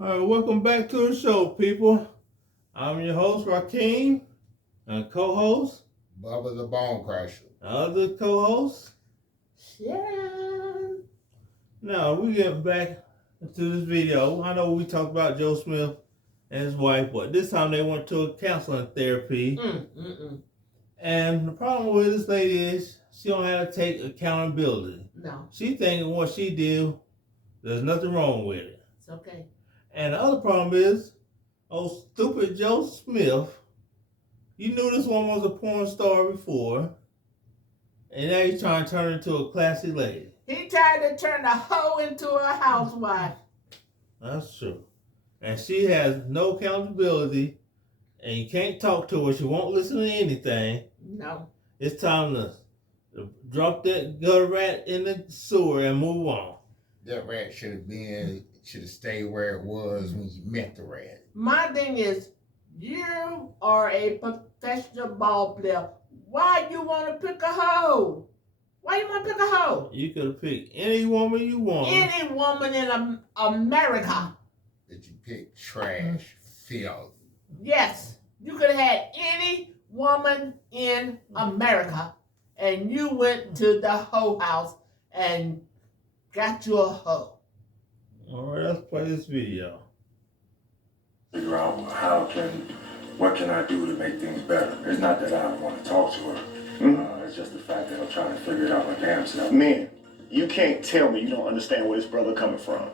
All right, welcome back to the show, people. I'm your host, Rakeem, and co-host, Bubba the Bone Crusher. other co-host. Sharon. Now, we get back into this video. I know we talked about Joe Smith and his wife, but this time they went to a counseling therapy. And the problem with this lady is she don't have to take accountability. No. She thinking what she did, there's nothing wrong with it. It's okay. And the other problem is, stupid Joe Smith, you knew this woman was a porn star before, and now you're trying to turn her into a classy lady. He tried to turn a hoe into a housewife. That's true. And she has no accountability, and you can't talk to her. She won't listen to anything. No. It's time to drop that gutter rat in the sewer and move on. That rat should have stayed where it was when you met the rat. My thing is, you are a professional ball player. Why you want to pick a hoe? Why you want to pick a hoe? You could have picked any woman you want. Any woman in America. That you picked trash, filth. Yes. You could have had any woman in America. And you went to the hoe house and got you a hoe. All right, let's play this video. Figure out what can I do to make things better. It's not that I don't want to talk to her. It's just the fact that I'm trying to figure it out my damn self. Man, you can't tell me you don't understand where this brother coming from.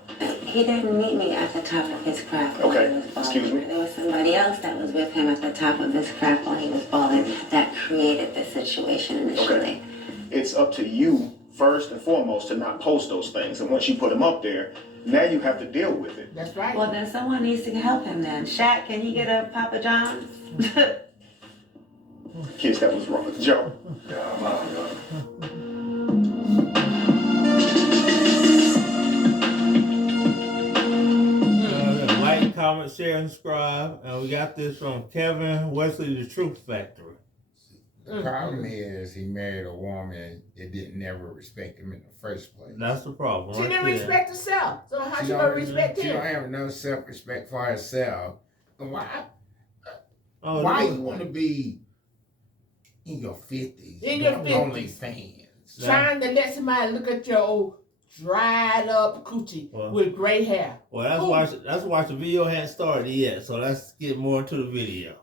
He didn't meet me at the top of his craft while Okay, he was balling. excuse me? There was somebody else that was with him at the top of his craft while he was balling that created the situation initially. Okay. It's up to you, first and foremost, to not post those things. And once you put them up there, now you have to deal with it. That's right. Well, then someone needs to help him then. Shaq, can he get a Papa John's? Kids, that was wrong. Joe. Yeah, I'm out here. Like, comment, share, and subscribe. And we got this from Kevin Wesley, the Truth Factory. The problem is he married a woman that didn't never respect him in the first place. That's the problem. She right didn't there. respect herself. So how she don't- gonna respect She don't him? have no self-respect for herself. Why Oh, why no. you want to be in your 50s? In your doing 50s. OnlyFans? Trying to let somebody look at your old dried up coochie with gray hair. Well, that's why the video hadn't started yet. So let's get more into the video.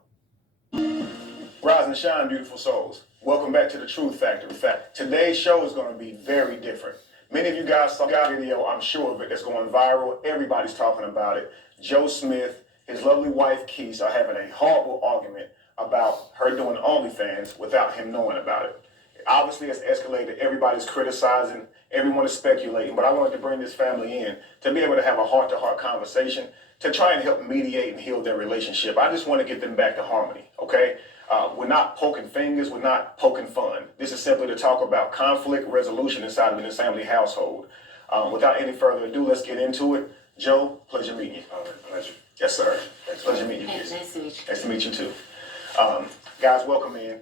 Rise and shine, beautiful souls. Welcome back to the Truth Factory. In fact, today's show is going to be very different. Many of you guys saw the video, I'm sure of it, that's going viral. Everybody's talking about it. Joe Smith, his lovely wife, Keith, are having a horrible argument about her doing OnlyFans without him knowing about it. Obviously, it's escalated. Everybody's criticizing. Everyone is speculating. But I wanted to bring this family in to be able to have a heart-to-heart conversation to try and help mediate and heal their relationship. I just want to get them back to harmony, okay? We're not poking fingers. We're not poking fun. This is simply to talk about conflict resolution inside of this family household. Without any further ado, let's get into it. Joe, pleasure meeting you. All right, pleasure. Yes, sir. Thanks, Pleasure meeting you, Hey, kids. nice to meet you. Nice to meet you, too. Guys, welcome in.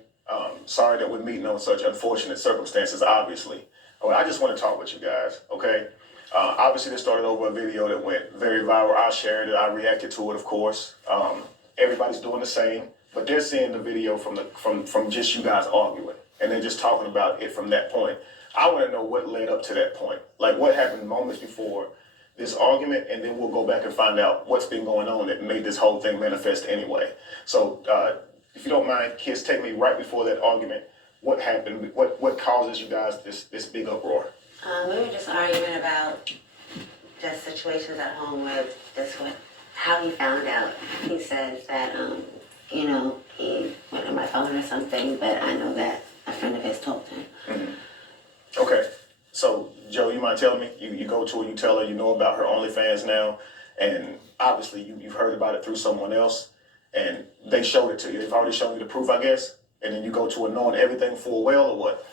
Sorry that we're meeting on such unfortunate circumstances, obviously. I just want to talk with you guys, okay? Obviously, this started over a video that went very viral. I shared it. I reacted to it, of course. Everybody's doing the same, but they're seeing the video from just you guys arguing, and they're just talking about it from that point. I want to know what led up to that point. Like, what happened moments before this argument, and then we'll go back and find out what's been going on that made this whole thing manifest anyway. So, if you don't mind, kids, take me right before that argument. What happened? What causes you guys this big uproar? We were just arguing about just situations at home where how he found out. He says that, he went on my phone or something, but I know that a friend of his told him. Mm-hmm. Okay. So, Joe, you mind telling me? You go to her, you tell her you know about her OnlyFans now, and obviously you've heard about it through someone else, and they showed it to you. They've already shown you the proof, I guess, and then you go to her knowing everything full well, or what?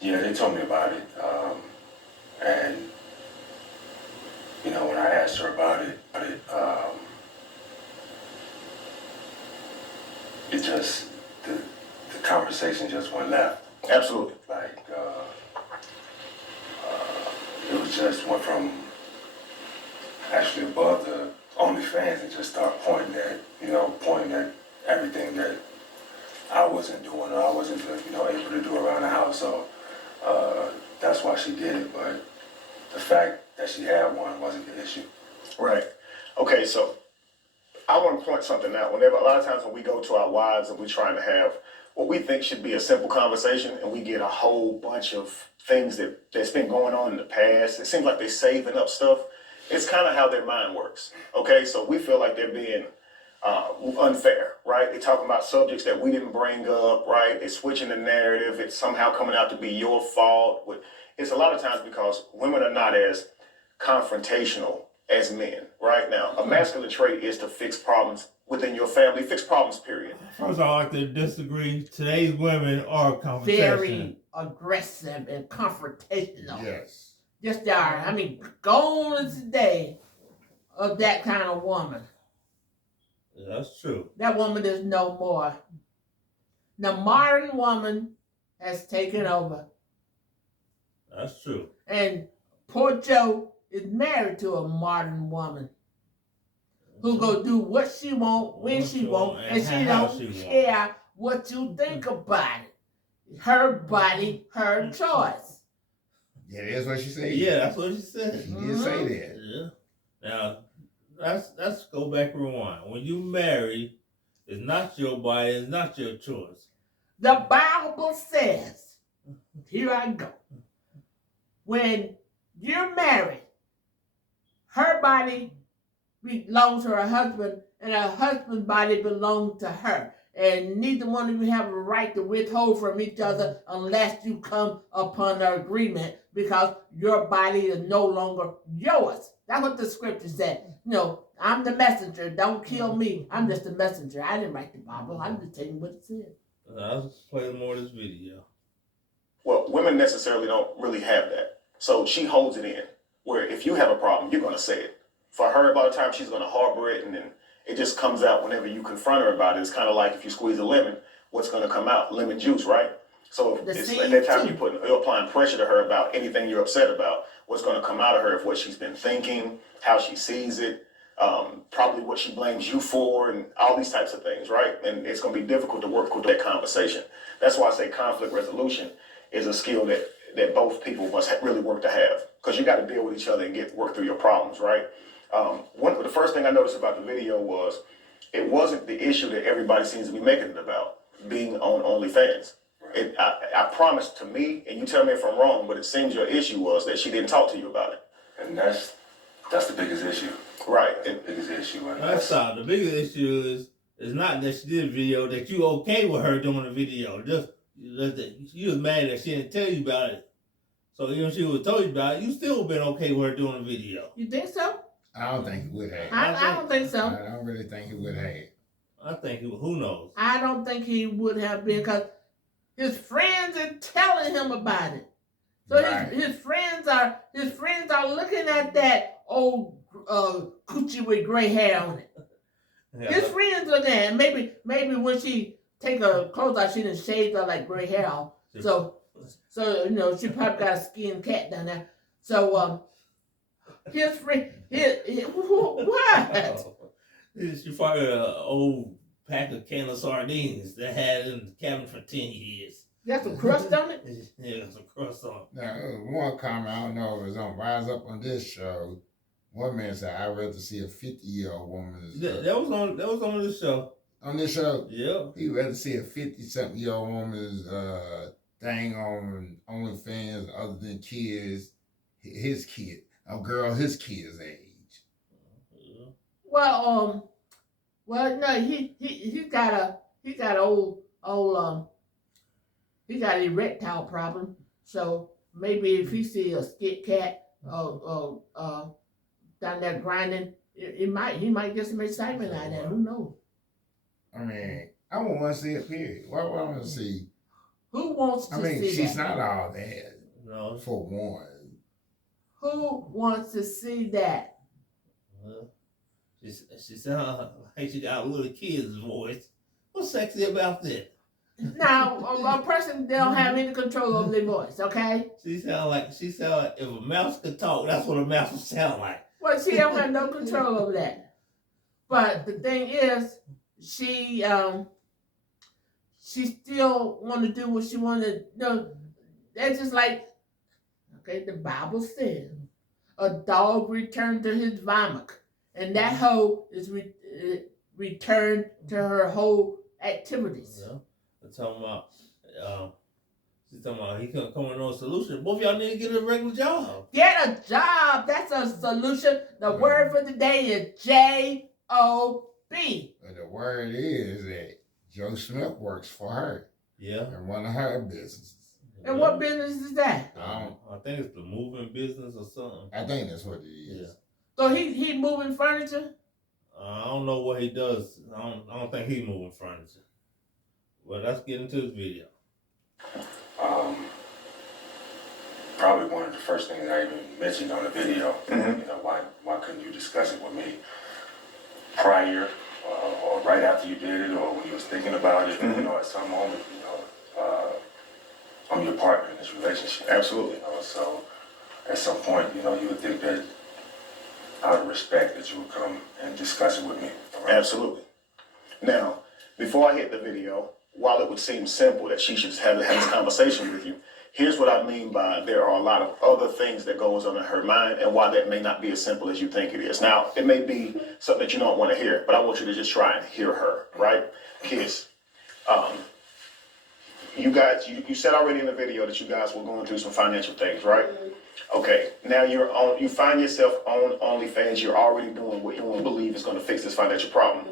Yeah, they told me about it. And, when I asked her about it, it just, the conversation just went left. Absolutely. Like, it was just went from actually above the OnlyFans and just start pointing at everything that I wasn't doing or I wasn't, able to do around the house. So that's why she did it. But the fact that she had one wasn't the issue. Right. Okay, so I want to point something out. A lot of times when we go to our wives and we're trying to have what we think should be a simple conversation, and we get a whole bunch of things that's been going on in the past. It seems like they're saving up stuff. It's kind of how their mind works. Okay, so we feel like they're being unfair, right? They're talking about subjects that we didn't bring up, right? They're switching the narrative. It's somehow coming out to be your fault. It's a lot of times because women are not as confrontational as men, right? Now, a masculine trait is to fix problems within your family, fix problems, period. First, I like to disagree. Today's women are confrontational. Very aggressive and confrontational. Yes. Yes, they are. I mean, gone is the day of that kind of woman. That's true. That woman is no more. The modern woman has taken over. That's true. And poor Joe is married to a modern woman who go do what she want, when she want, and she don't care what you think about it. Her body, her choice. Yeah, that's what she said. Yeah, that's what she said. She did say that. Yeah. Now, let's go back and rewind. When you marry, it's not your body, it's not your choice. The Bible says, here I go. When you're married, her body belongs to her husband, and her husband's body belongs to her. And neither one of you have a right to withhold from each other unless you come upon an agreement, because your body is no longer yours. That's what the scripture said. No, I'm the messenger. Don't kill me. I'm just the messenger. I didn't write the Bible. I'm just telling you what it said. I'll play more of this video. Well, women necessarily don't really have that. So she holds it in, where if you have a problem, you're going to say it. For her, a lot of times she's going to harbor it, and then it just comes out whenever you confront her about it. It's kind of like if you squeeze a lemon, what's going to come out? Lemon juice, right? So it's at that time you're applying pressure to her about anything you're upset about. What's going to come out of her of what she's been thinking, how she sees it, probably what she blames you for, and all these types of things, right? And it's going to be difficult to work with that conversation. That's why I say conflict resolution is a skill that both people must really work to have, because you got to deal with each other and work through your problems, right? The first thing I noticed about the video was it wasn't the issue that everybody seems to be making it about, being on OnlyFans. I promise to me, and you tell me if I'm wrong, but it seems your issue was that she didn't talk to you about it. And that's the biggest issue. Right. The biggest issue. That's all. The biggest issue is not that she did a video, that you okay with her doing a video. Just you was mad that she didn't tell you about it. So even if she would have told you about it, you still been okay with her doing a video. You think so? I don't think he would have. I don't think so. I don't really think he would have. I think who knows? I don't think he would have been, because his friends are telling him about it. So Right. his friends are looking at that old coochie with gray hair on it. Yeah. His friends are there. And maybe when she take her clothes out, she done shaved her like gray hair off. So she probably got a skinned cat down there. So his friend, what? She fired an old pack of can of sardines that had in the cabinet for 10 years. Got some crust on it? Yeah, some crust on it. Now, one comment, I don't know if it was on Rise Up on this show. One man said, I'd rather see a 50-year-old woman. That was on this show. On this show? Yeah. He'd rather see a 50-something-year-old woman's thing on OnlyFans other than his kid. A girl his kid's age. Well, no, he got an erectile problem. So maybe if he see a skit cat down there grinding, he might get some excitement out of that. Who knows? I mean, I won't want to see it, period. What I want to see? Who wants to see that? She's not all that. No. For one. Who wants to see that? She sounds like she got a little kid's voice. What's sexy about that? Now, a person don't have any control over their voice, okay? She sound like if a mouse could talk, that's what a mouse would sound like. Well, she don't have no control over that. But the thing is, she still want to do what she want to do. That's just like, okay, the Bible says, a dog returned to his vomit, and that hoe is returned to her whole activities. Yeah. I'm talking about, she's talking about he couldn't come with no solution. Both of y'all need to get a regular job. Get a job. That's a solution. The word for the day is J-O-B. But the word is that Joe Smith works for her Yeah. in one of her businesses. And what business is that? I think it's the moving business or something. I think that's what it is. Yeah. So he moving furniture? I don't know what he does. I don't think he's moving furniture. Well, let's get into this video. Probably one of the first things I even mentioned on the video. Mhm. You know, why couldn't you discuss it with me prior or right after you did it, or when you was thinking about it? You know, at some moment, you know, I'm your partner in this relationship. Absolutely. You know, so at some point, you know, you would think that out of respect that you would come and discuss it with me. Absolutely. Now, before I hit the video, while it would seem simple that she should have this conversation with you, here's what I mean by there are a lot of other things that goes on in her mind and why that may not be as simple as you think it is. Now, it may be something that you don't want to hear, but I want you to just try and hear her, right? Kids, you guys, you said already in the video that you guys were going through some financial things, right? Okay, now you find yourself on OnlyFans, you're already doing what you believe is going to fix this financial problem.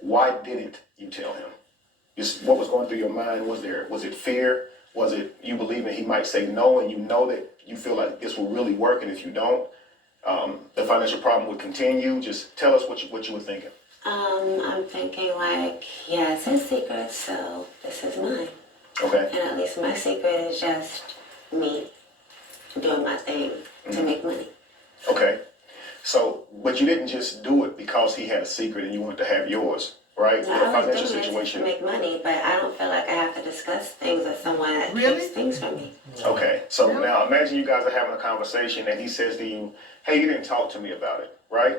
Why didn't you tell him? What was going through your mind? Was it fear? Was it you believing he might say no, and you know that you feel like this will really work, and if you don't, the financial problem would continue? Just tell us what you were thinking. I'm thinking like, yeah, it's his secret, so this is mine. Okay. And at least my secret is just me doing my thing to make money. Okay. So, but you didn't just do it because he had a secret and you wanted to have yours, right? No, I was doing it just to make money, but I don't feel like I have to discuss things with someone that keeps things from me. Okay. So now imagine you guys are having a conversation and he says to you, hey, you didn't talk to me about it, right?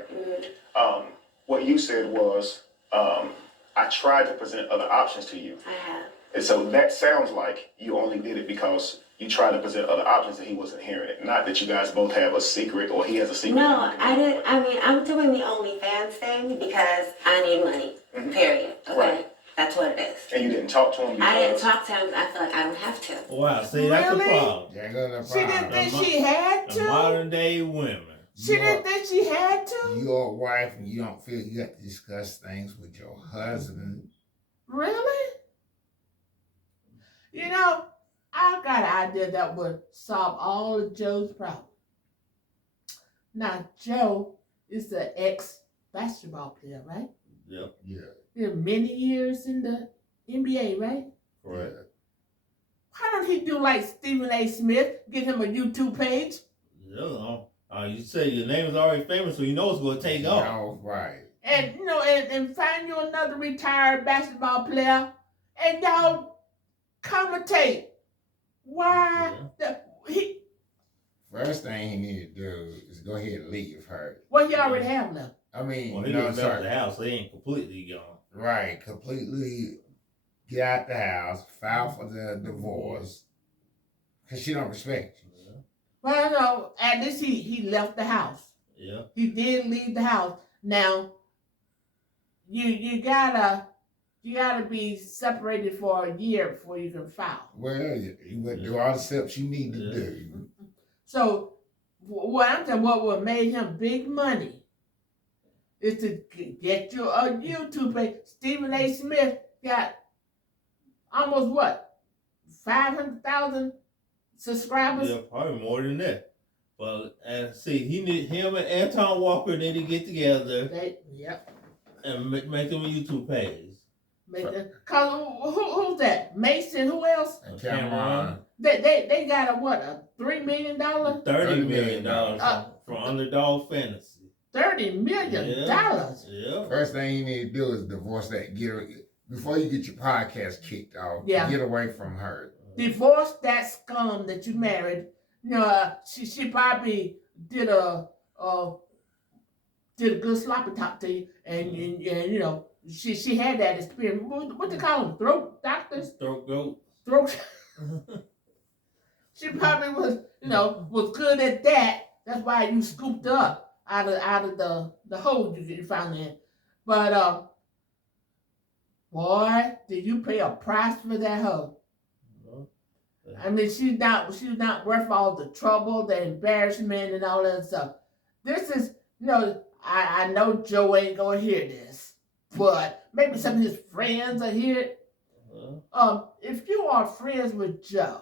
What you said was, I tried to present other options to you. I have. And so that sounds like you only did it because you tried to present other options and he wasn't hearing it. Not that you guys both have a secret or he has a secret. No, I didn't. I mean, I'm doing the OnlyFans thing because I need money, period. Okay? Right. That's what it is. And you didn't talk to him because... I didn't talk to him because I feel like I don't have to. Wow, see, that's the problem. She didn't think she had The to? modern day women. She didn't think she had to? You're a wife and you don't feel you have to discuss things with your husband. Really? You know, I got an idea that would solve all of Joe's problems. Now, Joe is an ex-basketball player, right? Yep. Yeah. Did many years in the NBA, right? Right. Why don't he do like Stephen A. Smith, get him a YouTube page? Yeah. You say your name is already famous, so you know it's going to take off. Oh, right. And, you know, and find you another retired basketball player, and y'all commentate. Why? He First thing he need to do is go ahead and leave her. Well, he already have them. I mean, Well, he just left the house, so he ain't completely gone. Right, completely get out the house, file for the divorce, because she don't respect you. Well, no, at least he left the house. Yeah. He did leave the house. Now, you gotta be separated for a year before you can file. Well, you would do all the steps you need to do. So, what I'm saying, what would made him big money is to get you a YouTube page. Stephen A. Smith got almost what, 500,000 subscribers? Yeah, probably more than that. But and see, him and Anton Walker need to get together. And make them a YouTube page. Cause who's that? Mason? Who else? And Cameron. They got a $3 million? $30 million from Underdog Fantasy. $30 million. Yeah. First thing you need to do is divorce that. Before you get your podcast kicked off. Yeah. Get away from her. Divorce that scum that you married. You know, she probably did a did a good sloppy top to you, and you know she had that experience. What they call them? Throat doctors? Throat goat. Throat. She probably was, you know, was good at that. That's why you scooped her up out of the hole you found in. But boy, did you pay a price for that hoe? I mean, she's not worth all the trouble, the embarrassment, and all that stuff. This is, you know, I know Joe ain't gonna hear this, but maybe some of his friends will hear it. If you are friends with Joe,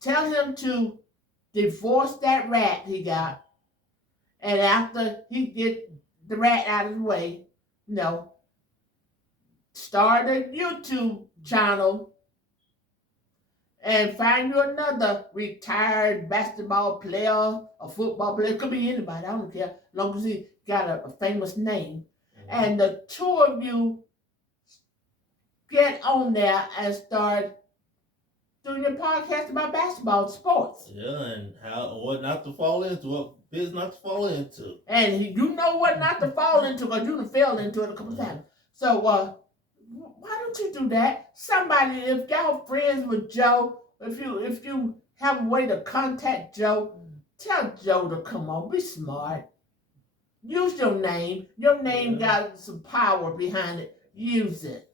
tell him to divorce that rat he got, and after he get the rat out of the way, you know, start a YouTube channel and find you another retired basketball player, a football player. It could be anybody, I don't care, as long as he got a famous name. And the two of you get on there and start doing your podcast about basketball sports. Yeah, and what not to fall into, what biz not to fall into. And you know what not to fall into, because you done fell into it a couple times. So why don't you do that? Somebody, if y'all friends with Joe, if you have a way to contact Joe, tell Joe to come on. Be smart. Use your name. Your name got some power behind it. Use it.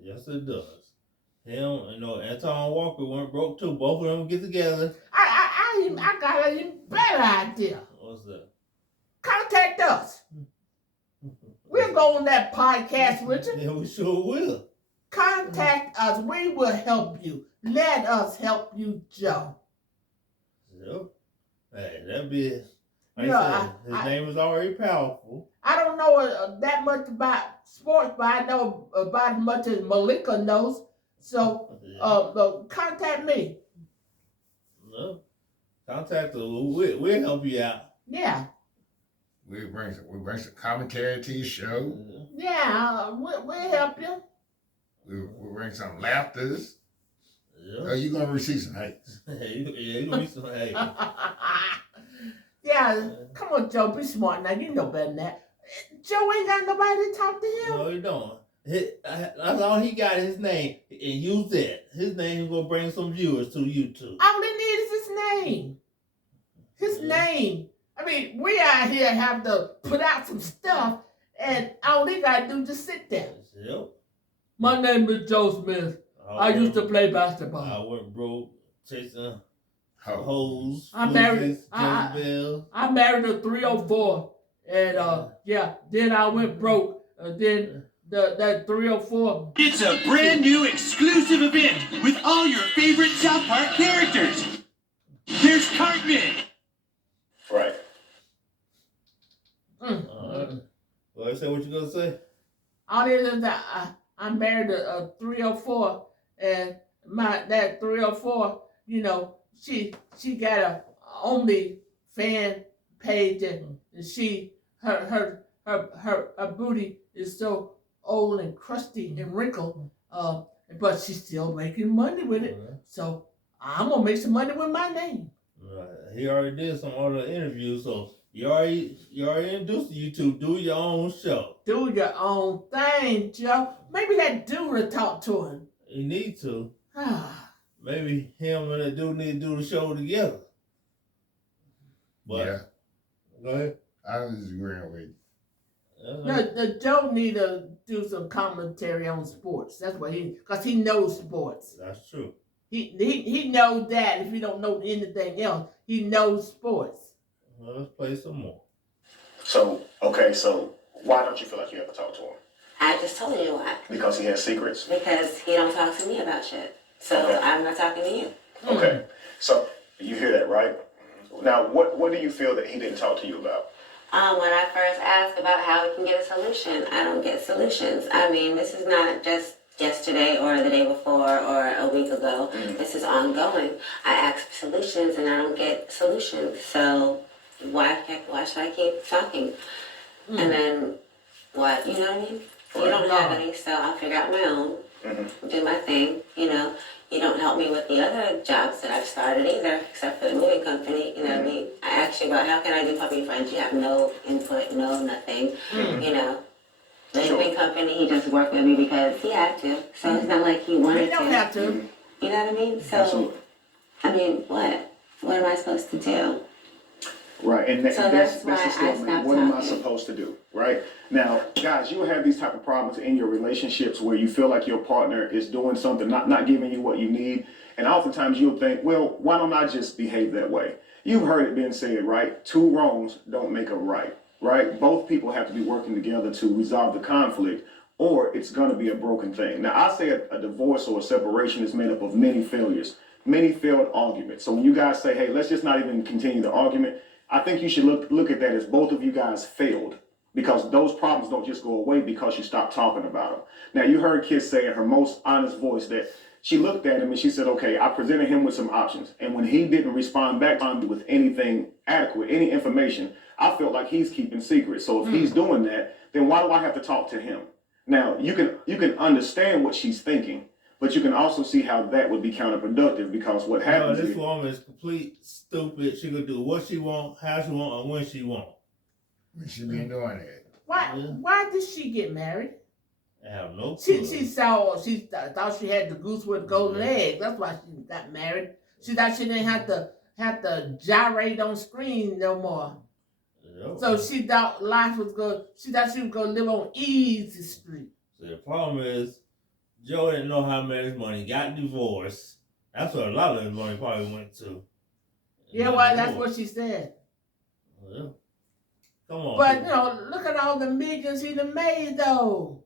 Yes, it does. Him, you know, Anton Walker went broke too. Both of them get together. I got an even better idea. What's that? Contact us. We'll go on that podcast with you. Yeah, we sure will. Contact us. We will help you. Let us help you, Joe. Yep. Hey, that'd be, like Yeah, I said, his name is already powerful. I don't know that much about sports, but I know about as much as Malika knows. So, contact me. No. Contact us. We'll help you out. Yeah. We bring some commentary to your show. Yeah, we'll help you. We'll bring some laughters. Yeah. Oh, you're gonna receive some hate. You're gonna be some hate. Yeah, come on, Joe, be smart now. You know better than that. Joe ain't got nobody to talk to him. No, he don't. That's all he got, his name, and use that. His name is gonna bring some viewers to YouTube. All he needs is his name. His name. I mean, we out here have to put out some stuff, and all he gotta do is just sit there. Yep. My name is Joe Smith. I used to play basketball. I went broke chasing Oh. hoes. I married Jezebel. I married a 304, and then I went broke. Then that 304. It's a brand new exclusive event with all your favorite South Park characters. There's Cartman. Right. Well, I say what you gonna say? All it is that I married a 304, and that 304, you know, she got a only fan page, and her booty is so old and crusty and wrinkled, but she's still making money with it. So I'm gonna make some money with my name. He already did some other interviews, so you already introduced to YouTube. Do your own show. Do your own thing, Joe. Maybe that dude will talk to him. You need to. Maybe him and that dude need to do the show together. But, Yeah. Go ahead. I was disagreeing with you. The Joe need to do some commentary on sports. That's what because he knows sports. That's true. He knows that. If you don't know anything else, he knows sports. Well, let's play some more. So why don't you feel like you have to talk to him? I just told you why. Because he has secrets? Because he don't talk to me about shit. So Okay. I'm not talking to you. Okay. So you hear that, right? Now, what do you feel that he didn't talk to you about? When I first asked about how we can get a solution, I don't get solutions. I mean, this is not just yesterday or the day before or a week ago. This is ongoing. I ask for solutions and I don't get solutions. So why should I keep talking? And then what? You know what I mean? You don't have any, so I'll figure out my own. do my thing, you know. You don't help me with the other jobs that I've started either, except for the moving company, you know what I mean? I asked you about how can I do puppy friends? You have no input, no nothing, you know. The moving company, he just worked with me because he had to. So it's not like he wanted to. He don't have to. You know what I mean? So, Absolutely. I mean, what? What am I supposed to do? Right, and So that's that's why the I statement. stopped What am I talking. supposed to do? Right now, guys, you have these type of problems in your relationships where you feel like your partner is doing something, not giving you what you need, and oftentimes you'll think, well, why don't I just behave that way? You've heard it being said, right? Two wrongs don't make a right. Right? Both people have to be working together to resolve the conflict, or it's going to be a broken thing. Now, I say a divorce or a separation is made up of many failures, many failed arguments. So when you guys say, hey, let's just not even continue the argument, I think you should look at that as both of you guys failed, because those problems don't just go away because you stop talking about them. Now, you heard Kiss say in her most honest voice that she looked at him and she said, okay, I presented him with some options. And when he didn't respond back with anything adequate, any information, I felt like he's keeping secrets. So if he's doing that, then why do I have to talk to him? Now, you can understand what she's thinking, but you can also see how that would be counterproductive, because what happens this is, woman is complete stupid. She could do what she want, how she want, and when she want. We should be doing that. Why did she get married? I have no clue. She thought she had the goose with the golden egg. That's why she got married. She thought she didn't have to gyrate on screen no more. Yep. So she thought life was good. She thought she was gonna live on easy street. So the problem is, Joe didn't know how to manage money. Got divorced. That's what a lot of his money probably went to. Yeah, well, that's what she said. Well, come on. But you know, look at all the millions he done made though.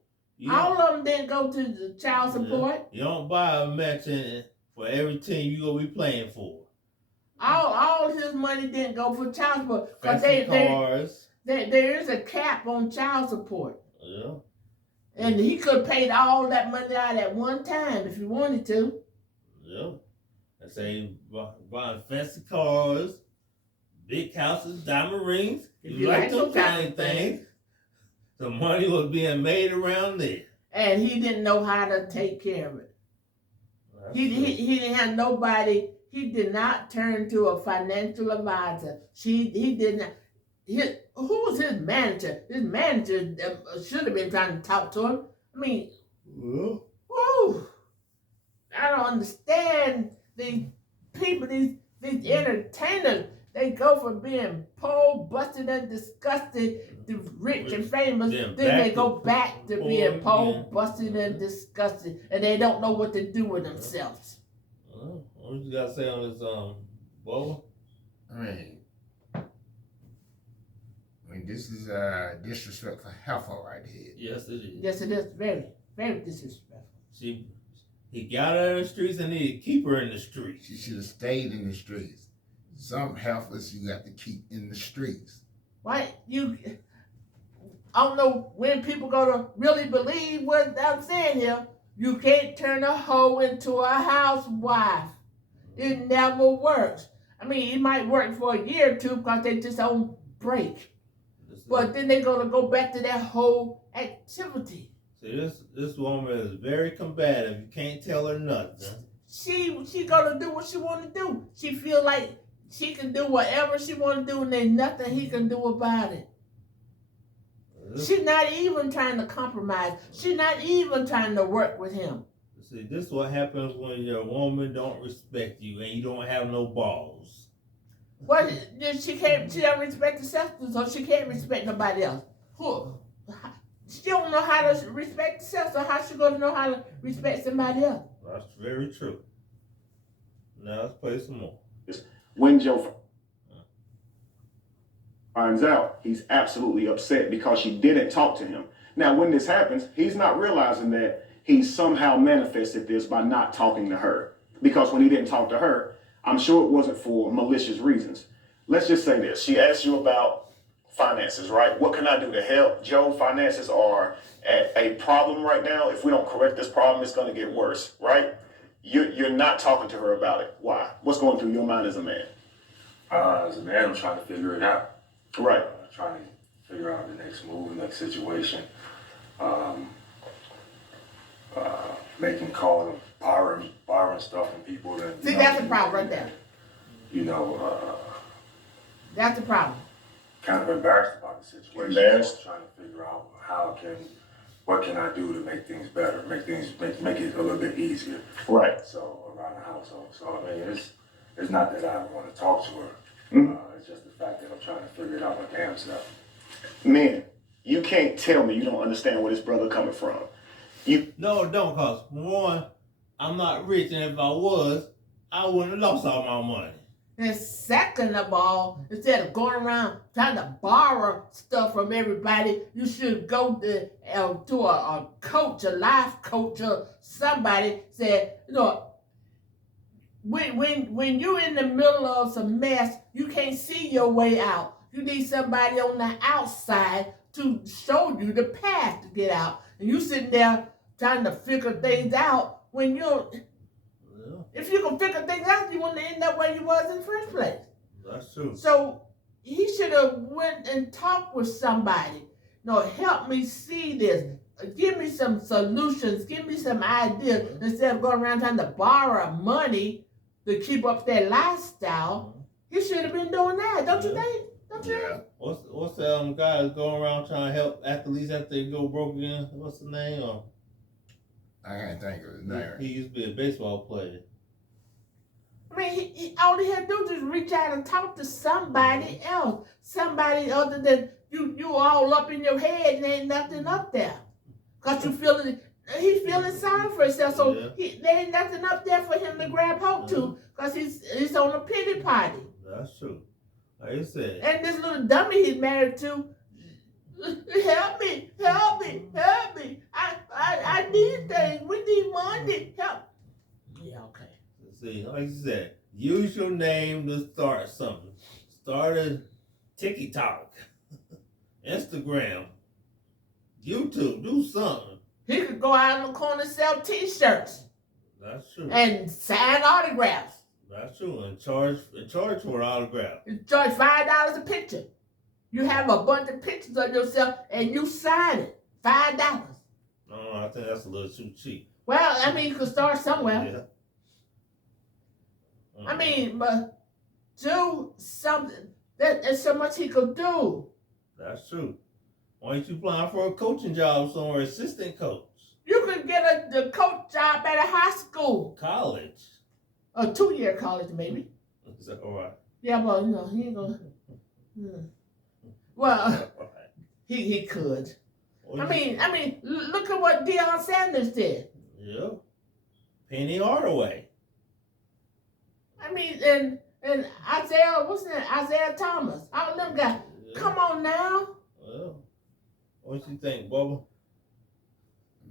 All of them didn't go to the child support. You don't buy a match for every team you gonna be playing for. All his money didn't go for child support because there is a cap on child support. Yeah. And he could have paid all that money out at one time if he wanted to. Yeah. I say buying fancy cars, big houses, diamond rings. If you like those kind of things. The money was being made around there. And he didn't know how to take care of it. He didn't have nobody. He did not turn to a financial advisor. He did not. Who was his manager? His manager should have been trying to talk to him. I mean, woo, I don't understand these people, these entertainers. They go from being poor, busted, and disgusted to rich and famous. Then they go back to being poor, busted, and disgusted, and they don't know what to do with themselves. What you gotta say on this, Boba? I mean, this is disrespect for heifer right here. Yes, it is. Yes, it is. Very, very disrespectful. He got her in the streets and he keep her in the streets. She should have stayed in the streets. Some heifers you got to keep in the streets. Why I don't know when people gonna really believe what I'm saying here. You can't turn a hoe into a housewife. It never works. I mean, it might work for a year or two because they just on break. But then they're gonna go back to that whole activity. See, this woman is very combative. You can't tell her nothing. She gonna do what she wanna do. She feel like she can do whatever she wanna do and there's nothing he can do about it. She's not even trying to compromise. She's not even trying to work with him. See, this is what happens when your woman don't respect you and you don't have no balls. Well, she don't respect herself, so she can't respect nobody else. She don't know how to respect herself, so how she gonna know how to respect somebody else? That's very true. Now let's play some more. when Joe finds out, he's absolutely upset because she didn't talk to him. Now, when this happens, he's not realizing that he somehow manifested this by not talking to her. Because when he didn't talk to her, I'm sure it wasn't for malicious reasons. Let's just say this. She asked you about finances, right? What can I do to help? Joe, finances are at a problem right now. If we don't correct this problem, it's going to get worse, right? You're not talking to her about it. Why? What's going through your mind as a man? As a man, I'm trying to figure it out. Right. Trying to figure out the next move, the next situation. making calls, borrowing stuff from people. That, See, that's the problem right there. You know, That's the problem. kind of embarrassed about the situation. Embarrassed? So I'm trying to figure out what can I do to make things better, make it a little bit easier. Right. So around the household. So I mean, it's not that I want to talk to her. It's just the fact that I'm trying to figure it out my damn self. Men, you can't tell me you don't understand where this brother coming from. No, don't, cause one, I'm not rich, and if I was, I wouldn't have lost all my money. And second of all, instead of going around trying to borrow stuff from everybody, you should go to a coach, a life coach, or somebody said, you know, when you're in the middle of some mess, you can't see your way out. You need somebody on the outside to show you the path to get out. And you sitting there trying to figure things out when you're... If you can figure things out, you wouldn't end up where you was in the first place. That's true. So he should have went and talked with somebody. No, help me see this. Give me some solutions. Give me some ideas. Instead of going around trying to borrow money to keep up their lifestyle, he should have been doing that. Don't you think? Don't you think? What's the guy that's going around trying to help athletes after they go broke again? What's the name? I can't think of his name. He used to be a baseball player. I mean, all he had to do was just reach out and talk to somebody else. Somebody other than you all up in your head and ain't nothing up there. Because he's feeling sorry for himself. So there ain't nothing up there for him to grab hold to because he's on a pity party. That's true. Like you said. And this little dummy he's married to, help me. I need things. We need money. Help. Yeah, okay. See, like you said, use your name to start something. Start a TikTok, Instagram, YouTube, do something. He could go out in the corner and sell t-shirts. That's true. And sign autographs. That's true. And charge for an autograph. You charge $5 a picture. You have a bunch of pictures of yourself and you sign it. $5. No, I think that's a little too cheap. Well, I mean, you could start somewhere. Yeah. I mean, but do something. There's so much he could do. That's true. Why ain't you applying for a coaching job somewhere, assistant coach? You could get a coach job at a high school. College. A 2-year college, maybe. Is that all right? Yeah, well, you know, he ain't gonna... Well, he could. I mean, look at what Deion Sanders did. Yeah. Penny Hardaway. I mean, and Isaiah, what's that? Isaiah Thomas. All them guys. Yeah. Come on now. Well, what you think, Bubba?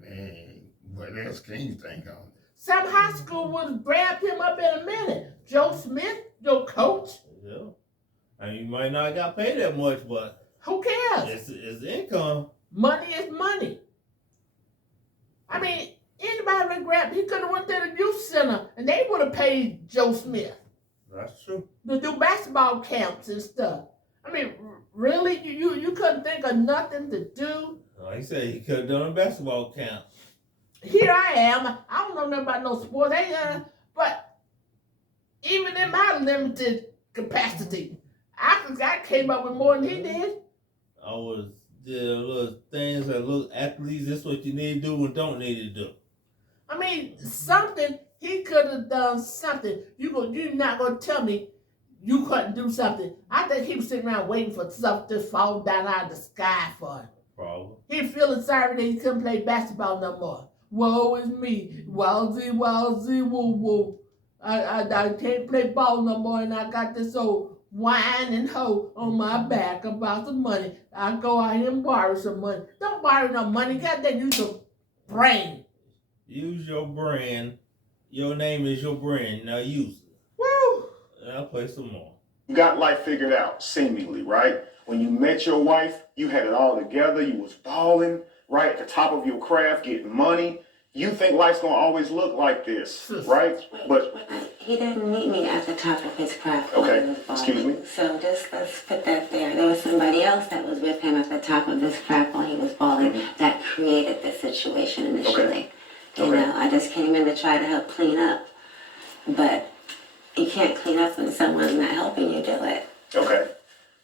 Man, what else can you think on? Some high school would grab him up in a minute. Joe Smith, your coach. Yeah. I mean, you might not got paid that much, but Who cares? it's income. Money is money. I mean, anybody would grab, he could have went to the youth center and they would have paid Joe Smith That's true. to do basketball camps and stuff. I mean, really? You couldn't think of nothing to do? Like I said, he could have done a basketball camp. Here I am. I don't know nothing about no sports. But even in my limited capacity, I came up with more than he did. I was did little things that look athletes. That's what you need to do and don't need to do. I mean, something, he could have done something. You're not going to tell me you couldn't do something. I think he was sitting around waiting for something to fall down out of the sky for him. Problem. He feeling sorry that he couldn't play basketball no more. Woe is me. Wowzy, woo, woo. I can't play ball no more and I got this old whining hoe on my back about some money. I go out here and borrow some money. Don't borrow no money. Got that use your brain. Use your brand. Your name is your brand. Now use it. Woo! And I'll play some more. You got life figured out, seemingly, right? When you met your wife, you had it all together. You was balling, right? At the top of your craft, getting money. You think life's gonna always look like this, right? But He didn't meet me at the top of his craft. Okay, when he was balling. excuse me? So just let's put that there. There was somebody else that was with him at the top of this craft while he was balling that created the situation initially. Okay. You Okay. know, I just came in to try to help clean up. But you can't clean up when someone's not helping you do it.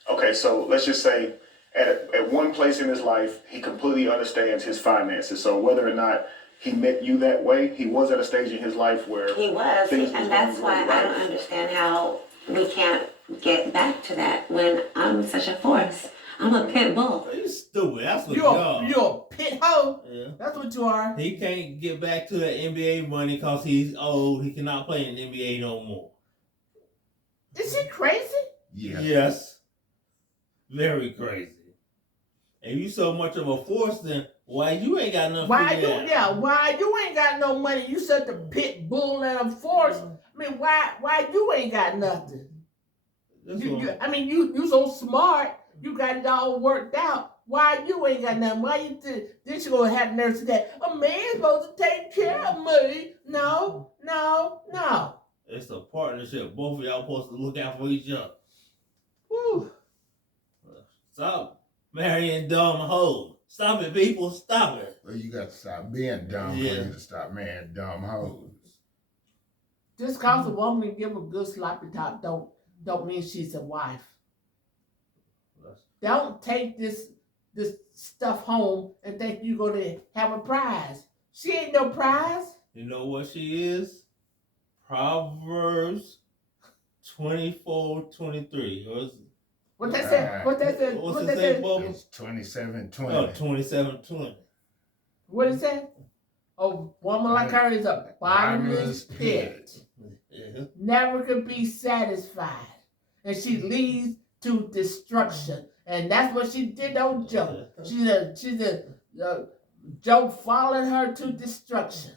Okay, so let's just say at one place in his life, he completely understands his finances. So whether or not he met you that way, he was at a stage in his life where He was, things and was that's going why great, I don't understand how we can't get back to that when I'm such a force. I'm a pit bull. You stupid. That's what you are. You're a pit hoe. Yeah. That's what you are. He can't get back to that NBA money because he's old. He cannot play in the NBA no more. Is he crazy? Yeah. Yes. Very crazy. And you so much of a force, then why you ain't got nothing Why figured you? out? Yeah. Why you ain't got no money? You said the pit bull and a force. I mean, why you ain't got nothing? That's You, what- you, I mean, you so smart. You got it all worked out. Why you ain't got nothing? Why you then she gonna have the nerve to say, a man's supposed to take care of me? No. It's a partnership. Both of y'all supposed to look out for each other. Whew. Stop marrying dumb hoes. Stop it, people. Stop it. Well, you got to stop being dumb Yeah. for you to stop marrying dumb hoes. Just cause a woman give a good sloppy top don't mean she's a wife. Don't take this stuff home and think you're gonna have a prize. She ain't no prize. You know what she is? Proverbs 24:23. What that said? What that said? What's What it that say, said? Bubba? It's 27:20. Oh, 27:20. What it said? A woman like her is a bottomless pit. Yeah. Never could be satisfied, and she leads to destruction. And that's what she did on Joe. She's a Joe followed her to destruction.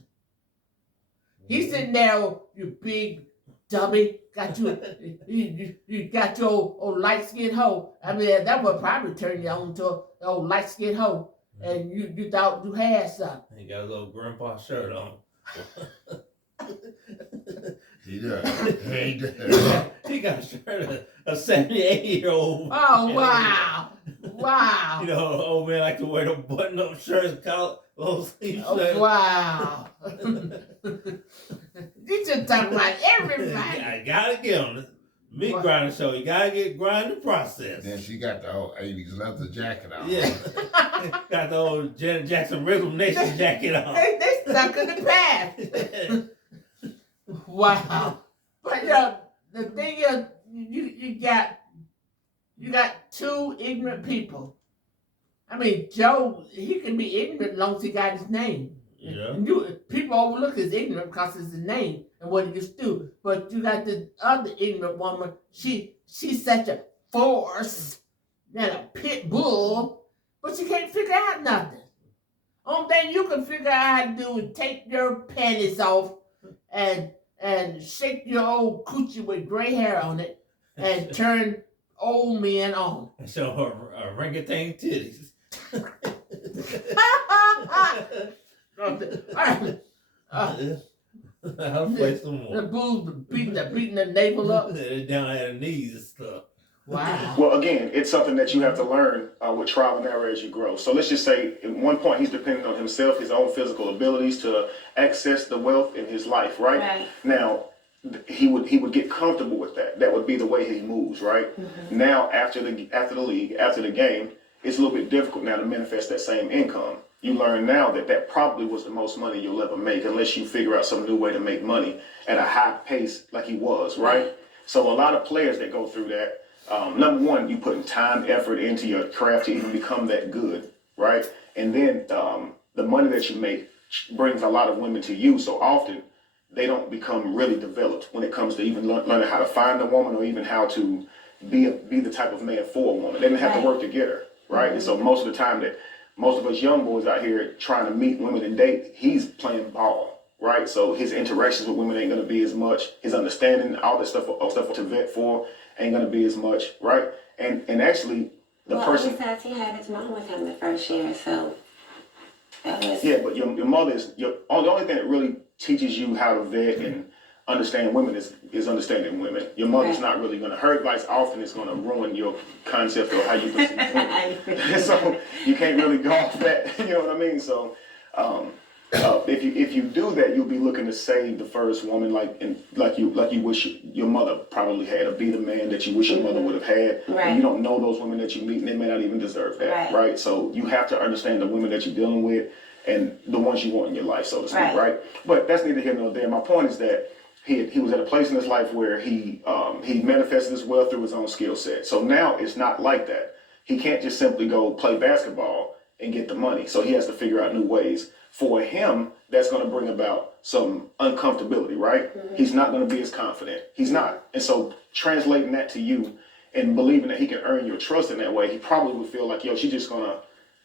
He's sitting there, you big dummy, got you got your old light skinned hoe. I mean, that would probably turn you on to an old light skinned hoe, and you thought you had something. He got a little grandpa shirt on. He does. He does. He got a shirt of a 78-year-old. Oh wow, wow. You know, old man like to wear the button-up shirts, long sleeve shirts. Oh, wow. You just talking about everybody. I gotta get on this meat What? grinder show. You gotta get grinding process. Then she got the old 80s leather jacket on. Yeah. Got the old Janet Jackson Rhythm Nation jacket on. They stuck in the past. Wow. But the thing is, you got two ignorant people. I mean, Joe, he can be ignorant as long as he got his name. Yeah. And people overlook his ignorance because it's his name and what he used to do. But you got the other ignorant woman. She's such a force and a pit bull, but she can't figure out nothing. Only thing you can figure out how to do is take your panties off and shake your old coochie with gray hair on it and turn old men on. And show her orangutan titties. I'll play some The more. bulls beating the navel up. They're down at her knees and stuff. Wow. Well, again, it's something that you have to learn with trial and error as you grow. So let's just say at one point he's dependent on himself, his own physical abilities to access the wealth in his life, right? Right. Now, he would get comfortable with that. That would be the way he moves, right? Mm-hmm. Now, after the league, after the game, it's a little bit difficult now to manifest that same income. You learn now that probably was the most money you'll ever make unless you figure out some new way to make money at a high pace like he was, right? So a lot of players that go through that, number one, you putting time, effort into your craft to even become that good, right? And then the money that you make brings a lot of women to you. So often they don't become really developed when it comes to even learning how to find a woman or even how to be the type of man for a woman. They didn't have to work to get her, right? Mm-hmm. And so most of the time that most of us young boys out here trying to meet women and date, he's playing ball, right? So his interactions with women ain't gonna be as much. His understanding, all this stuff to vet for, ain't gonna be as much, right? And actually, the person. Well, besides, he had his mom with him the first year, so that was. Yeah, but your mother is the only thing that really teaches you how to vet and understand women is understanding women. Your mother's not really gonna. Her advice often is gonna ruin your concept of how you perceive women. So you can't really go off that. You know what I mean? So If you do that, you'll be looking to save the first woman, like you wish your mother probably had, or be the man that you wish your mother would have had. Right. And you don't know those women that you meet, and they may not even deserve that, right? So you have to understand the women that you're dealing with and the ones you want in your life, so to speak, right? But that's neither here nor there. My point is that he was at a place in his life where he manifested his wealth through his own skill set. So now it's not like that. He can't just simply go play basketball and get the money. So he has to figure out new ways. For him, that's going to bring about some uncomfortability, right? Mm-hmm. He's not going to be as confident. He's not. And so translating that to you and believing that he can earn your trust in that way, he probably would feel like, yo, she's just going to,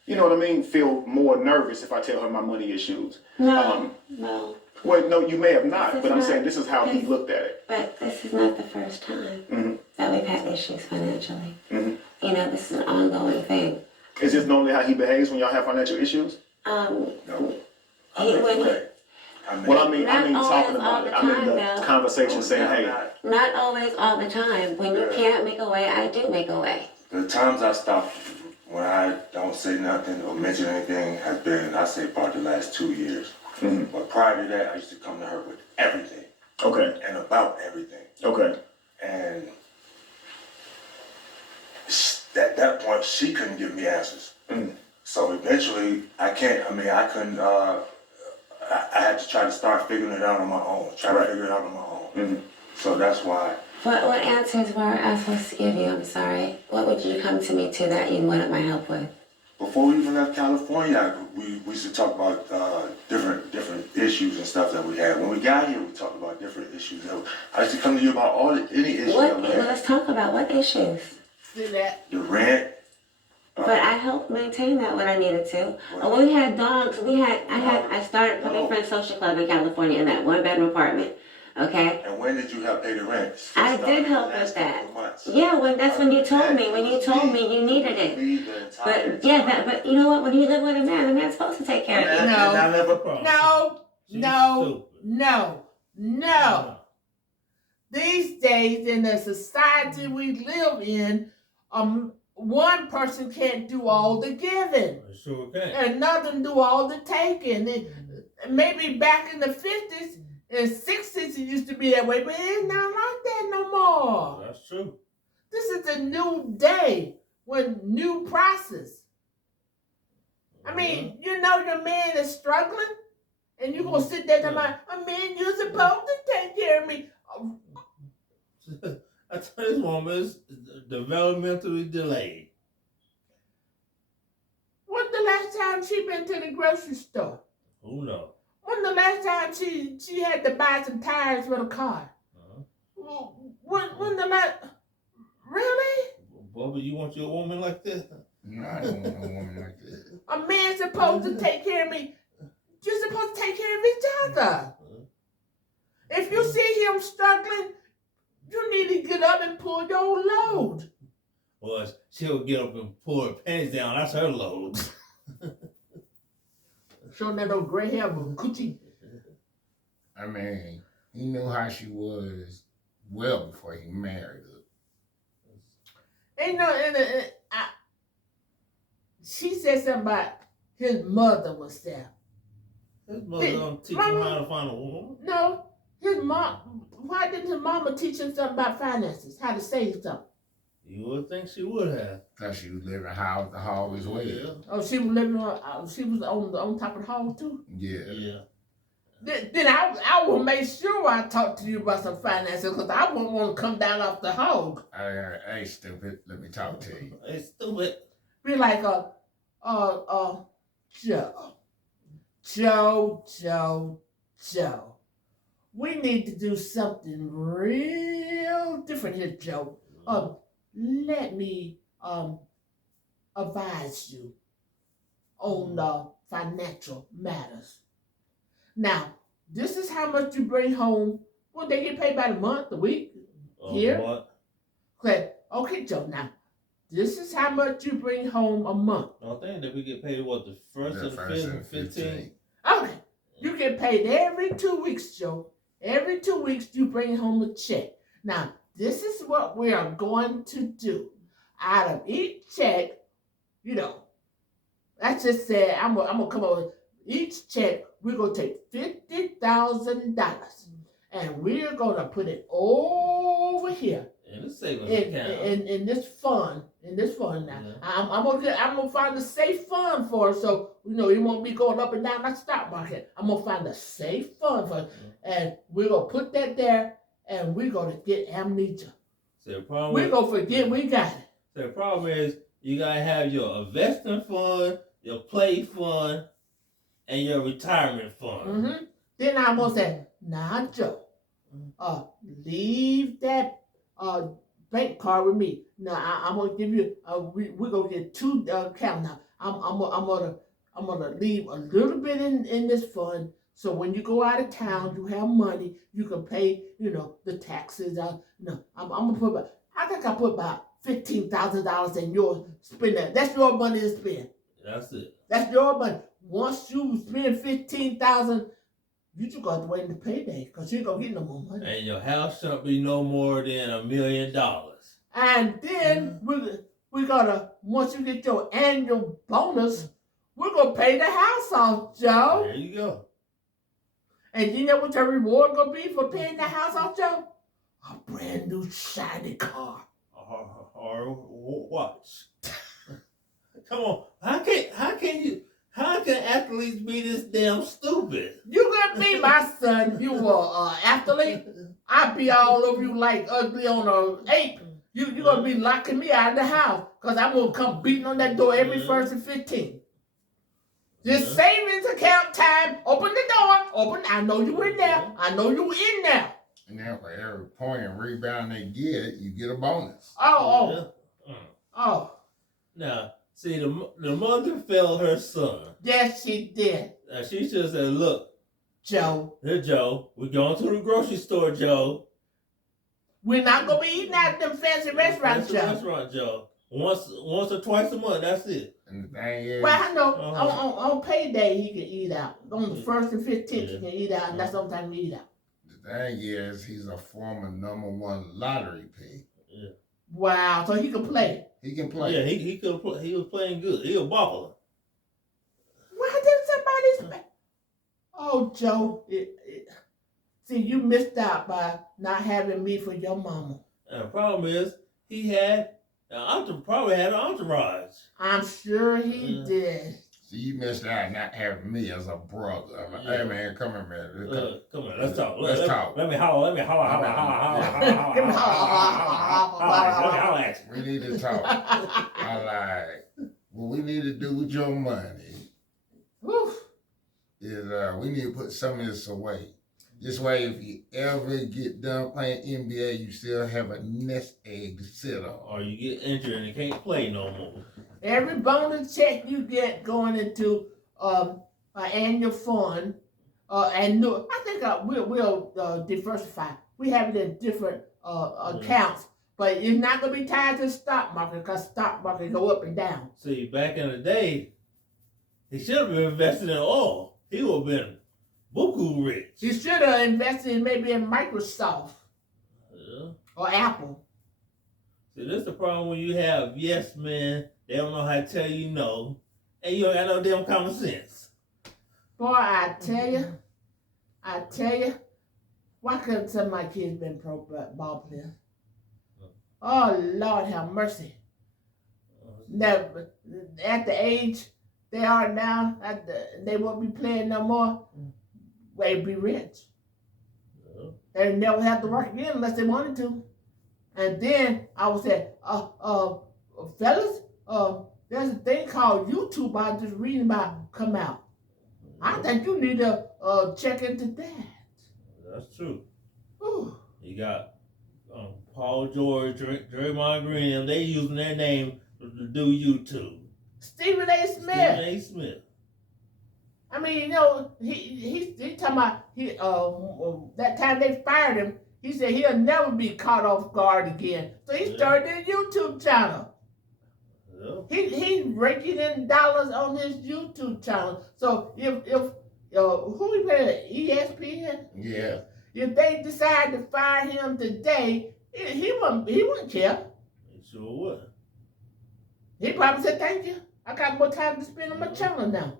you know what I mean, feel more nervous if I tell her my money issues. No. Well, no, you may have not, but I'm saying this is how he looked at it. But this is not the first time that we've had issues financially. Mm-hmm. You know, this is an ongoing thing. Is this normally how he behaves when y'all have financial issues? No. I mean talking about it. I mean the conversation saying, hey. Not always all the time. When you can't make a way, I do make a way. The times I stop when I don't say nothing or mention anything has been, I say, about the last 2 years. Mm-hmm. But prior to that, I used to come to her with everything. Okay. And about everything. Okay. And at that point, she couldn't give me answers. Mm. So eventually, I couldn't, I had to try to start figuring it out on my own. Mm-hmm. So that's why. What answers were I supposed to give you? I'm sorry. What would you come to me to that you wanted my help with? Before we even left California, we used to talk about different issues and stuff that we had. When we got here, we talked about different issues. I used to come to you about any issues that we had. Let's talk about what issues. The rent. But I helped maintain that when I needed to. When we had dogs, I started Puppy Friends Social Club in California in that 1-bedroom apartment. Okay. And when did you help pay the rent? I did help with that. Yeah, that's when you told me. When you told me you needed it. But but you know what? When you live with a man, the man's supposed to take care of you. No. These days, in the society we live in, one person can't do all the giving. Sure can. And another do all the taking. Maybe back in the 50s and 60s it used to be that way, but it's not like that no more. That's true. This is a new day with new process. I mean, you know your man is struggling, and you're going to sit there and say, man, you're supposed to take care of me. I tell this woman is developmentally delayed. When's the last time she been to the grocery store? Who knows? When the last time she had to buy some tires for the car? When the last... Really? Bubba, you want your woman like this? No, I don't want a woman like this. A man's supposed to take care of me. You're supposed to take care of each other. If you see him struggling, you need to get up and pull your load. Well, she'll get up and pull her pants down. That's her load. Showing that old gray hair with coochie. I mean, he knew how she was well before he married her. Ain't no, she said something about his mother was there. His mother don't teach him how to find a woman. No, his mom. Why didn't his mama teach him something about finances, how to save something? You would think she would have. Thought she was living house to hall as well. Yeah. Oh, she was living on. She was on top of the hall too. Yeah. Then I will make sure I talk to you about some finances because I won't want to come down off the hog. Hey, stupid. Let me talk to you. Hey, stupid. Be like Joe. We need to do something real different here, Joe. Let me advise you on the financial matters. Now, this is how much you bring home. Well, they get paid by the month, the week, here. What? Okay, Joe. Now, this is how much you bring home a month. I think that we get paid what, the first and the 5th and 15th. Okay, you get paid every 2 weeks, Joe. Every 2 weeks, you bring home a check. Now, this is what we are going to do. Out of each check, I just said, I'm gonna come over. each check, we're going to take $50,000 and we're going to put it over here. In the savings account. In this fund. In this fund now. Yeah. I'm gonna find a safe fund for it, so it won't be going up and down like stock market. I'm gonna find a safe fund for it, and we're gonna put that there, and we're gonna get amnesia. So the problem We're gonna forget we got it. So the problem is you gotta have your investing fund, your play fund, and your retirement fund. Mm-hmm. Then I'm gonna say, nah, Joe, leave that bank card with me. Now I'm gonna give you. We're gonna get 2 accounts now. I'm gonna leave a little bit in this fund, so when you go out of town, you have money. You can pay, the taxes. I'm gonna put. I think I put about $15,000 in yours. Spend that. That's your money to spend. That's it. That's your money. Once you spend $15,000. You just got to wait until payday because you ain't going to get no more money. And your house shouldn't be no more than $1 million. And then we're going to, once you get your annual bonus, we're going to pay the house off, Joe. There you go. And you know what your reward going to be for paying the house off, Joe? A brand new shiny car. Or watch. Come on. How can athletes be this damn stupid? You gonna be my son. You were an athlete. I'd be all over you like ugly on a ape. You gonna be locking me out of the house because I'm gonna come beating on that door every 1st and 15th. This savings account time. Open the door. Open. I know you in there. I know you in there. And then for every point and rebound they get, you get a bonus. Oh. Now, see, the mother failed her son. Yes, she did. She should have said, look, Joe. Here, Joe, we're going to the grocery store, Joe. We're not going to be eating at them fancy restaurants, Joe. Once or twice a month, that's it. And the thing is... Well, I know, on payday he can eat out. On the 1st and 15th he can eat out, and that's the only time he eat out. The thing is, he's a former #1 lottery pick. Yeah. Wow, so he can play. He can play. Yeah, he could play. He was playing good. He a baller. Why did somebody... Oh, Joe, see, you missed out by not having me for your mama. And the problem is, he had probably had an entourage. I'm sure he did. See, you missed out not having me as a brother. Hey, man, come here, man. Come on, let's talk. Let's talk. Let me holler. Let me holler at you. We need to talk. I like, what we need to do with your money is we need to put some of this away. This way, if you ever get done playing NBA, you still have a nest egg to sit on. Or you get injured and you can't play no more. Every bonus check you get going into an annual fund, and I think we'll diversify. We have it in different accounts, but it's not going to be tied to the stock market because stock market go up and down. See, back in the day, he should have been invested in oil. He would have been buku rich. He should have invested maybe in Microsoft or Apple. See, this is the problem when you have yes men. They don't know how to tell you no, and you don't got no damn common sense. Boy, I tell you, why couldn't some of my kids been pro ball players? Oh, Lord have mercy. Now, at the age they are now, they won't be playing no more. They'd be rich. They'd never have to work again unless they wanted to. And then I would say, fellas, there's a thing called YouTube I was just reading about come out. I think you need to check into that. That's true. Ooh. You got Paul George, Draymond Green, they using their name to do YouTube. Stephen A. Smith. I mean, he talking about that time they fired him. He said he'll never be caught off guard again. So he started a YouTube channel. Yeah. He's raking in dollars on his YouTube channel. So if who he playing, ESPN? Yeah. If they decide to fire him today, he wouldn't care. He sure would. He probably said, thank you. I got more time to spend on my channel now.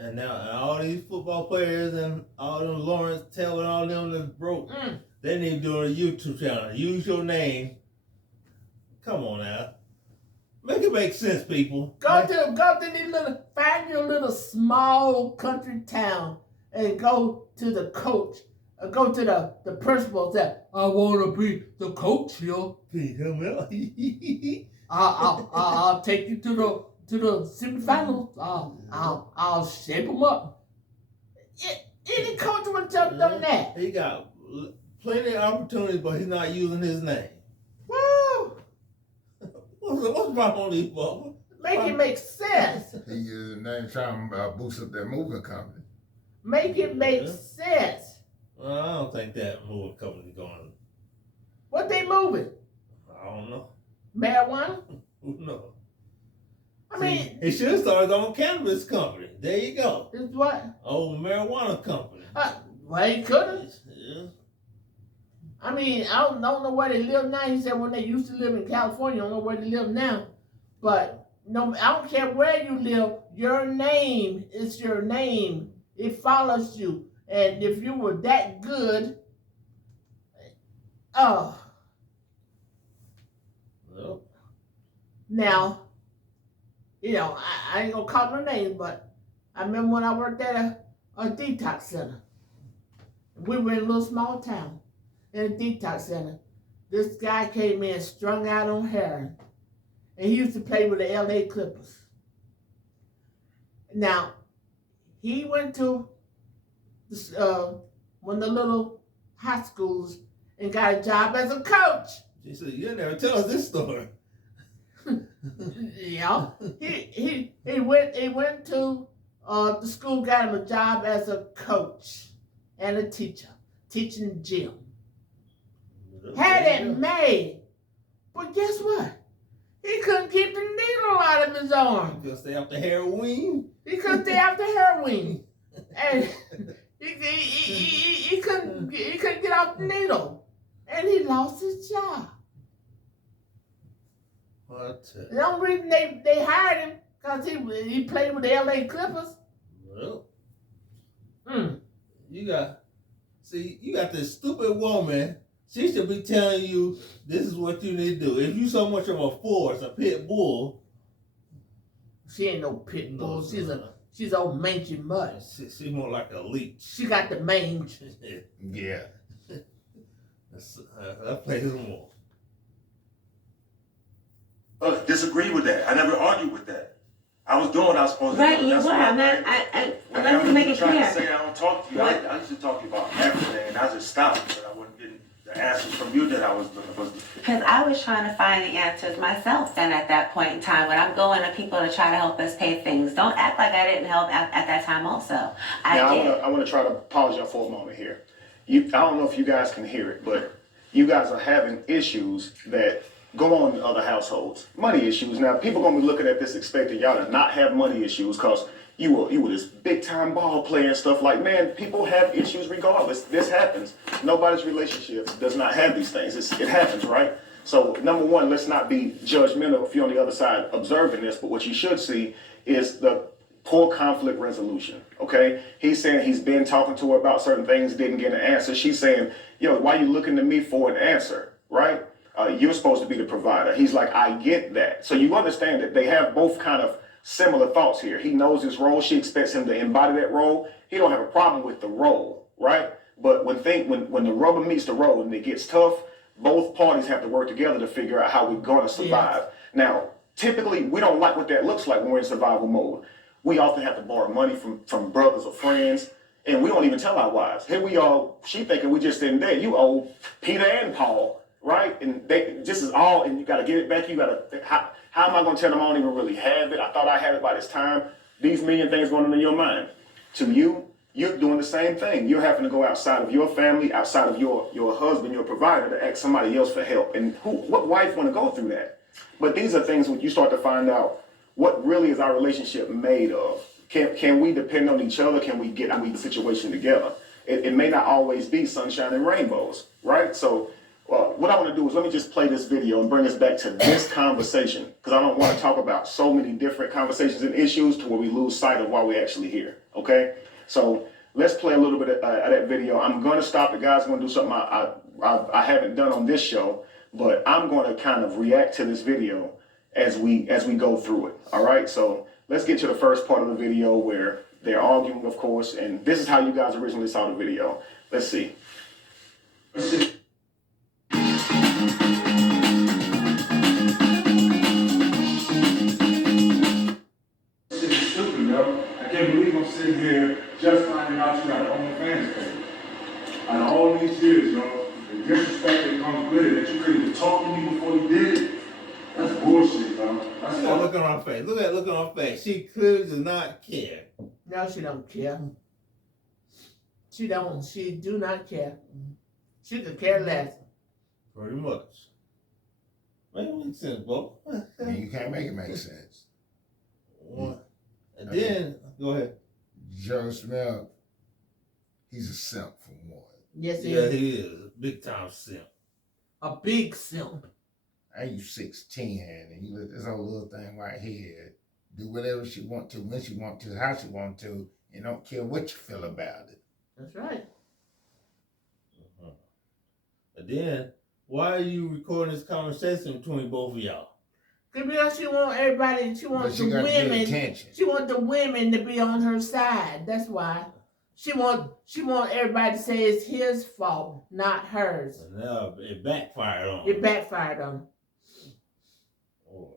And now all these football players and all them Lawrence Taylor and all them that's broke, they need to do a YouTube channel. Use your name. Come on now. Make it make sense, people. Go to these little, find your little small country town and go to the coach. Go to the principal and say, I want to be the coach here. I'll take you to the semifinals. I'll shape them up. Any coach would have done that. He got plenty of opportunities, but he's not using his name. Woo! What's wrong with these folks? Make it make sense. He used his name trying to boost up that moving company. Make it make sense. Well, I don't think that moving company's going. What they moving? I don't know. Marijuana? Who knows? I mean, he should have started his own cannabis company. There you go. This what? Oh, marijuana company. Well, he could have. Yeah. I mean, I don't know where they live now. He said when they used to live in California, I don't know where they live now. But no, I don't care where you live. Your name is your name. It follows you. And if you were that good, Well. Now, you know, I ain't gonna call no names, but I remember when I worked at a detox center. We were in a little small town in a detox center. This guy came in strung out on heroin, and he used to play with the LA Clippers. Now, he went to this, one of the little high schools and got a job as a coach. She said, you never tell us this story. Yeah, he went to the school, got him a job as a coach and a teacher, teaching gym. Had it made, but guess what? He couldn't keep the needle out of his arm. Because they after heroin. He couldn't stay after heroin, and he couldn't get off the needle, and he lost his job. The only reason they hired him because he played with the LA Clippers. Well, you got this stupid woman. She should be telling you this is what you need to do. If you so much of a force, a pit bull. She ain't no pit bull. She's old mangy mud. She's more like a leech. She got the mange. Yeah. That plays more. Disagree with that. I never argued with that. I was doing what I was supposed to do. Right, you were. I'm not making it trying clear. to say I don't talk to you. I used to talk to you about everything, and I just stopped because I wasn't getting the answers from you that I was looking for. Because I was trying to find the answers myself then at that point in time when I'm going to people to try to help us pay things. Don't act like I didn't help at that time also. I want to try to pause y'all for a moment here. I don't know if you guys can hear it, but you guys are having issues that go on in other households. Money issues. Now, people going to be looking at this expecting y'all to not have money issues because you were this big-time ball player and stuff. Like, man, people have issues regardless. This happens. Nobody's relationship does not have these things. It happens, right? So, number one, let's not be judgmental if you're on the other side observing this, but what you should see is the poor conflict resolution, okay? He's saying he's been talking to her about certain things, didn't get an answer. She's saying, yo, why are you looking to me for an answer, right? You're supposed to be the provider. He's like, I get that. So you understand that they have both kind of similar thoughts here. He knows his role. She expects him to embody that role. He don't have a problem with the role, right? But when the rubber meets the road and it gets tough, both parties have to work together to figure out how we're going to survive. Yeah. Now, typically, we don't like what that looks like when we're in survival mode. We often have to borrow money from brothers or friends, and we don't even tell our wives. Here we are, she thinking we just in there. You owe Peter and Paul. Right? And this is all, and you got to get it back. You got to, how am I going to tell them I don't even really have it? I thought I had it by this time. These million things going on in your mind. To you, you're doing the same thing. You're having to go outside of your family, outside of your husband, your provider, to ask somebody else for help. And what wife want to go through that? But these are things when you start to find out what really is our relationship made of. Can we depend on each other? Can we get the situation together? It may not always be sunshine and rainbows, right? So Well, what I want to do is let me just play this video and bring us back to this conversation, because I don't want to talk about so many different conversations and issues to where we lose sight of why we're actually here. Okay, so let's play a little bit of that video. I'm going to stop. The guy's going to do something I haven't done on this show, but I'm going to kind of react to this video as we go through it. All right, so let's get to the first part of the video where they're arguing, of course, and this is how you guys originally saw the video. Let's see. I can't believe I'm sitting here just finding out you got an OnlyFans page. Out of all these years, yo, the disrespect that comes with it, that you couldn't even talk to me before you did it, that's bullshit, yo. That's Look at that look on her face. Look at that look on her face. She clearly does not care. No, she don't care. She don't. She do not care. She could care less. Pretty much. Makes sense, bro. You can't make it make sense. And then, go ahead. Joe Smith, he's a simp for one. Yes, he Yeah, is. he is. Big time simp. A big simp. And you 6'10", and you let this whole little thing right here do whatever she want to, when she want to, how she want to, and don't care what you feel about it. That's right. And then, why are you recording this conversation between both of y'all? Because she want everybody, she But wants she the got to get women, attention. she want the women to be on her side. That's why. She want everybody to say it's his fault, not hers. And now it backfired on It him. backfired on him. Oh,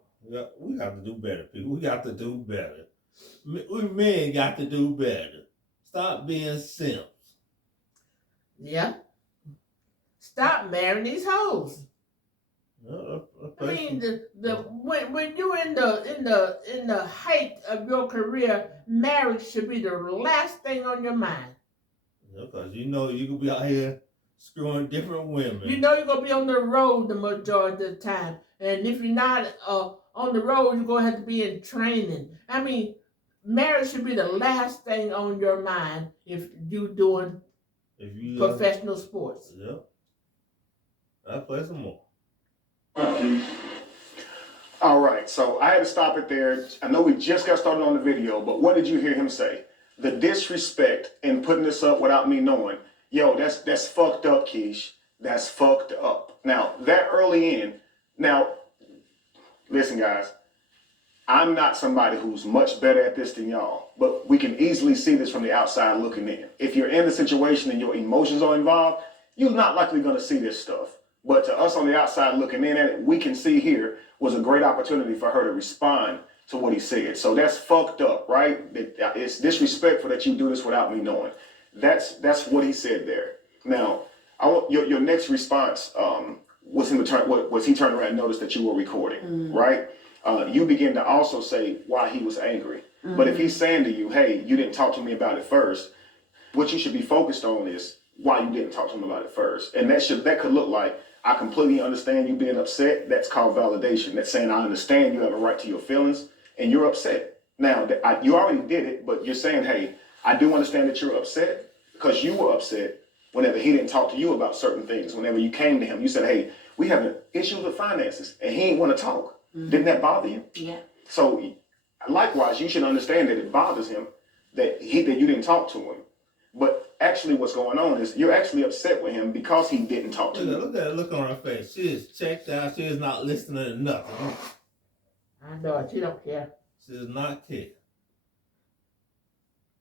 we got to do better, people. We got to do better. We men got to do better. Stop being simps. Yeah. Stop marrying these hoes. I mean, when you're in the height of your career, marriage should be the last thing on your mind. Because you know you could be out here screwing different women. You know you're gonna be on the road the majority of the time, and if you're not on the road, you're gonna have to be in training. I mean, marriage should be the last thing on your mind if you're doing professional sports. Yep. I'll play some more. All right, so I had to stop it there. I know we just got started on the video, but what did you hear him say? The disrespect in putting this up without me knowing. Yo, that's fucked up, Keish. That's fucked up. Now, that early in, now, listen, guys, I'm not somebody who's much better at this than y'all, but we can easily see this from the outside looking in. If you're in the situation and your emotions are involved, you're not likely going to see this stuff. But to us on the outside looking in at it, we can see here was a great opportunity for her to respond to what he said. So that's fucked up, right? It's disrespectful that you do this without me knowing. That's what he said there. Now, I want your next response was him was he turned around and noticed that you were recording, right? You begin to also say why he was angry. But if he's saying to you, hey, you didn't talk to me about it first, what you should be focused on is why you didn't talk to him about it first. And that could look like, I completely understand you being upset. That's called validation. That's saying, I understand you have a right to your feelings and you're upset. Now, you already did it, but you're saying, hey, I do understand that you're upset because you were upset whenever he didn't talk to you about certain things. Whenever you came to him, you said, hey, we have an issue with finances and he ain't want to talk. Didn't that bother you? Yeah. So likewise, you should understand that it bothers him that you didn't talk to him. But actually what's going on is you're actually upset with him because he didn't talk to you. Look at that look on her face. She is checked out. She is not listening to nothing. I know it. She don't care. She does not care.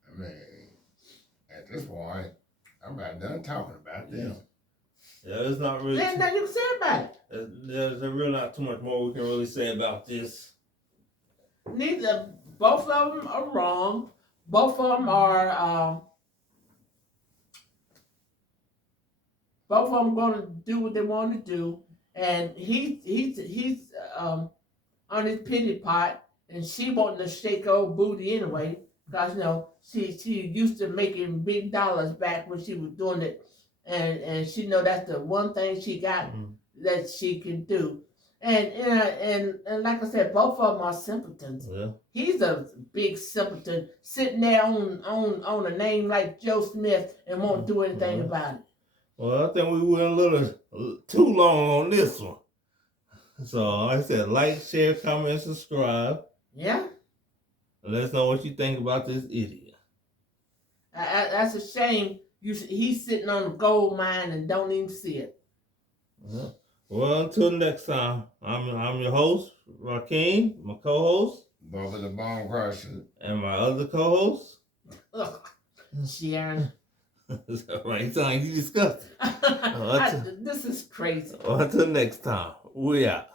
I mean, at this point, I'm about done talking about them. Yeah, it's not really. There's nothing you can say about it. There's really not too much more we can really say about this. Both of them are wrong. Both of them are. Both of them going to do what they want to do, and he's on his pity pot, and she wanting to shake old booty anyway, because she used to making big dollars back when she was doing it, and she know that's the one thing she got that she can do, and like I said, both of them are simpletons. Yeah. He's a big simpleton sitting there on a name like Joe Smith and won't do anything about it. Well, I think we went a little too long on this one. So, like I said, like, share, comment, subscribe. Yeah. Let us know what you think about this idiot. That's a shame. He's sitting on a gold mine and don't even see it. Well, until next time, I'm your host, Rakeem, my co-host. Bubba the Bone Crusher. And my other co-host. Sharon. Is that right? Sound like you discussed. This is crazy. Until next time, we out.